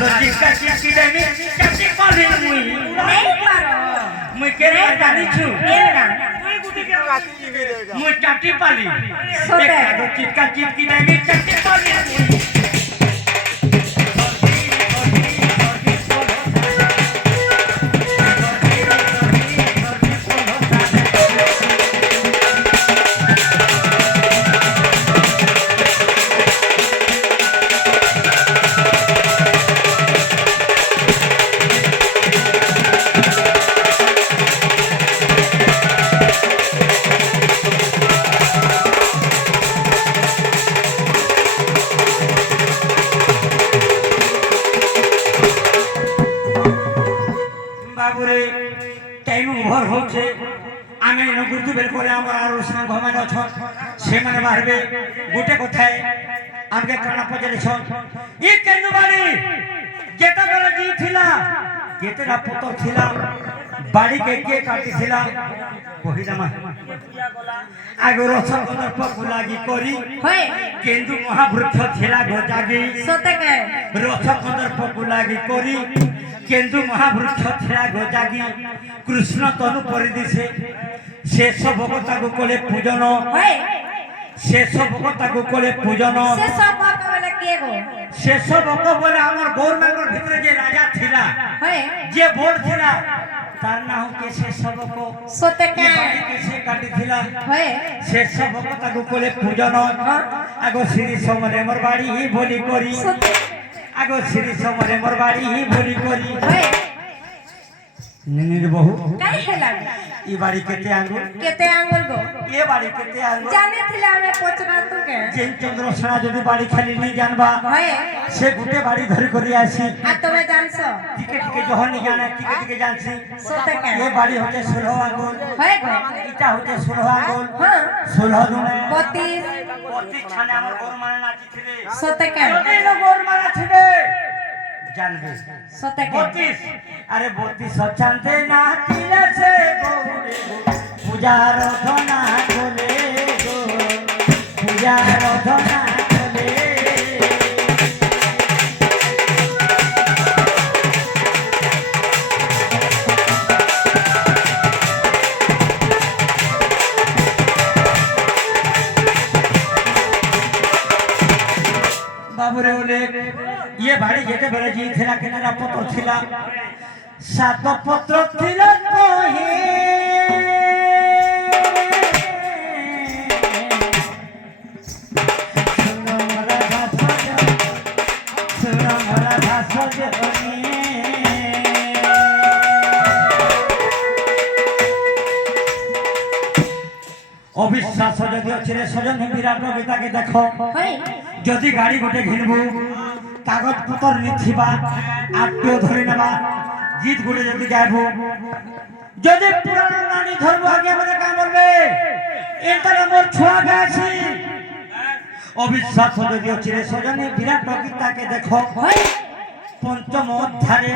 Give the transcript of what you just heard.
সাদো চিকা চিকি দেমি চাটি পালি মুই नहीं पारो মুই কেরে জানিছু ये ना মুই চাটি পালি सोते সাদো চিকা চিকি দেমি চাটি পালি মুই বাবুরে টাইম ওভার হচ্ছে আমি নগুরতু বের করে আমার আর সাঙ্গ মানে অছ সেমানে বাড়বে গোটে কথায় আমাকে কানা পচারিছ ই কেন বাড়ি যেটা বেলা দিয়েছিলা যেতেরা পুতর ছিলা বাড়িকে কে কাটিছিলা কহিলাম আগে রসগোল্লার পকু লাগি করি होए কেন্দু মহাবৃক্ষ ছিলা গজাগি सोते के রসগোল্লার পকু লাগি করি কেন্দু মহাবৃক্ষ ছিলা গজাগি কৃষ্ণ তনু পরিদিছে শেষ ভগতাকু কলে পূজন होए শেষ ভগতাকু কলে পূজন से सब बात वाला किए गो শেষ ভগ বলে আমার গৌরমের ভিতরে যে রাজা ছিলা होए যে বোর ছিলা তার নাম কে শেষ ভগ सोते के সে কাটি ছিলা होए শেষ ভগতাকু কলে পূজন আগো শ্রী সমরে মোর বাড়ি বলি করি सोते আগো শ্রী সমরে মোর বাড়ি বলি করি होए নিনির বহু काई हेला ই বাড়ি কেতে আঙ্গুল केते आंगुल गो এ বাড়ি কেতে আঙ্গুল जाने थिला हमें पोचना तू के যেন চন্দ্রসেনা যদি বাড়ি খালি নি জানবা होए সে গুটে বাড়ি ধরে করে আসি आ तुम्हें जानसो টিকে টিকে যখন নি জানে টিকে টিকে জানছি सोते के এ বাড়ি হচ্ছে 16 আঙ্গুল होए गो এটা হচ্ছে 16 আঙ্গুল हां 16 দুনে 32 প্রতি ছানে আমার গোর মানে নাচিছিলে सोते के প্রতি গোর মানে ছিলে জানবে सोते के 32 আরে 32 চাঁদে নাচিলে সে গৌরে পূজার রধনা কোলে গো পূজার রধনা কোলে বাবুরে বলে ইয়ে বাড়ি যেতে বেড়ে গিয়েছিলা কেনারা পত্র ছিলা সাত পত্র ছিল কহে অবিশ্বাস যদি অছিরে সজন বিরাট কবিতাকে দেখো होए যদি গাড়ি গোটে ঘিনবু কাগজ পত্র নিথিবা আত্মীয় ধরে নেবা গীত গুলো যদি গাইবু যদি পুরানো নানি ধরবো আগে মানে কাম করবে এটা মোর ছোয়া গাছি অবিশ্বাস যদি অছিরে সজনে বিরাট কবিতাকে দেখো होए পঞ্চম অধ্যায়ে